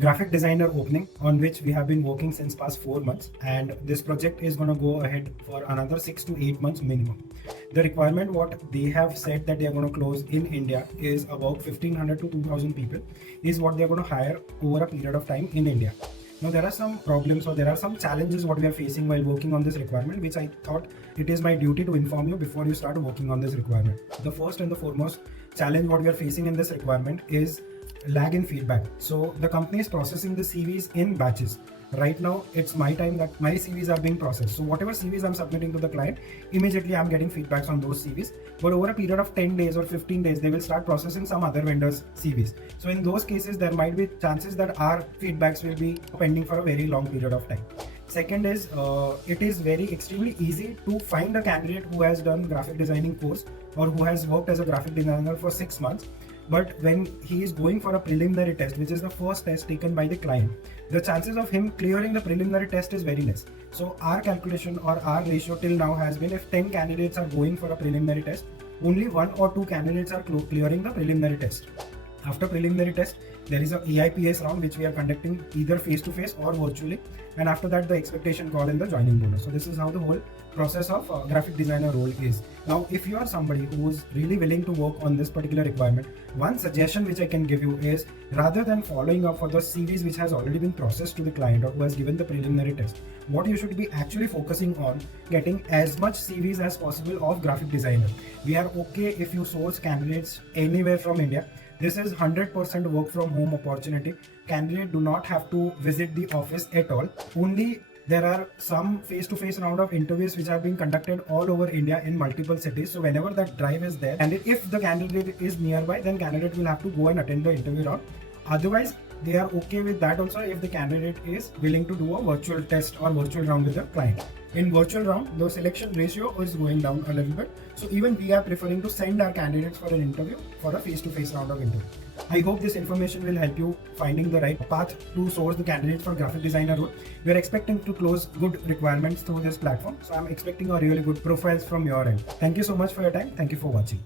graphic designer opening on which we have been working since past 4 months, and this project is going to go ahead for another 6 to 8 months minimum. The requirement what they have said that they are going to close in India is about 1500 to 2000 people is what they are going to hire over a period of time in India. Now there are some problems or there are some challenges what we are facing while working on this requirement, which I thought it is my duty to inform you before you start working on this requirement. The first and the foremost challenge what we are facing in this requirement is lag in feedback. So the company is processing the CVs in batches. Right now it's my time that my CVs are being processed. So whatever CVs I'm submitting to the client, immediately I'm getting feedbacks on those CVs. But over a period of 10 days or 15 days, they will start processing some other vendors' CVs. So in those cases, there might be chances that our feedbacks will be pending for a very long period of time. Second is, it is very extremely easy to find a candidate who has done graphic designing course or who has worked as a graphic designer for 6 months. But when he is going for a preliminary test, which is the first test taken by the client, the chances of him clearing the preliminary test is very less. So our calculation or our ratio till now has been, if 10 candidates are going for a preliminary test, only 1 or 2 candidates are clearing the preliminary test. After preliminary test, there is a EIPS round which we are conducting either face-to-face or virtually, and after that the expectation call and the joining bonus. So this is how the whole process of graphic designer role is. Now if you are somebody who is really willing to work on this particular requirement, one suggestion which I can give you is, rather than following up for the CVs which has already been processed to the client or who has given the preliminary test, what you should be actually focusing on getting as much CVs as possible of graphic designer. We are okay if you source candidates anywhere from India. This is 100% work from home opportunity. Candidates do not have to visit the office at all. Only there are some face-to-face round of interviews which are being conducted all over India in multiple cities. So whenever that drive is there, and if the candidate is nearby, then candidate will have to go and attend the interview round. Otherwise, they are okay with that also if the candidate is willing to do a virtual test or virtual round with the client. In virtual round, the selection ratio is going down a little bit. So even we are preferring to send our candidates for an interview for a face-to-face round of interview. I hope this information will help you finding the right path to source the candidates for graphic designer role. We are expecting to close good requirements through this platform. So I'm expecting a really good profiles from your end. Thank you so much for your time. Thank you for watching.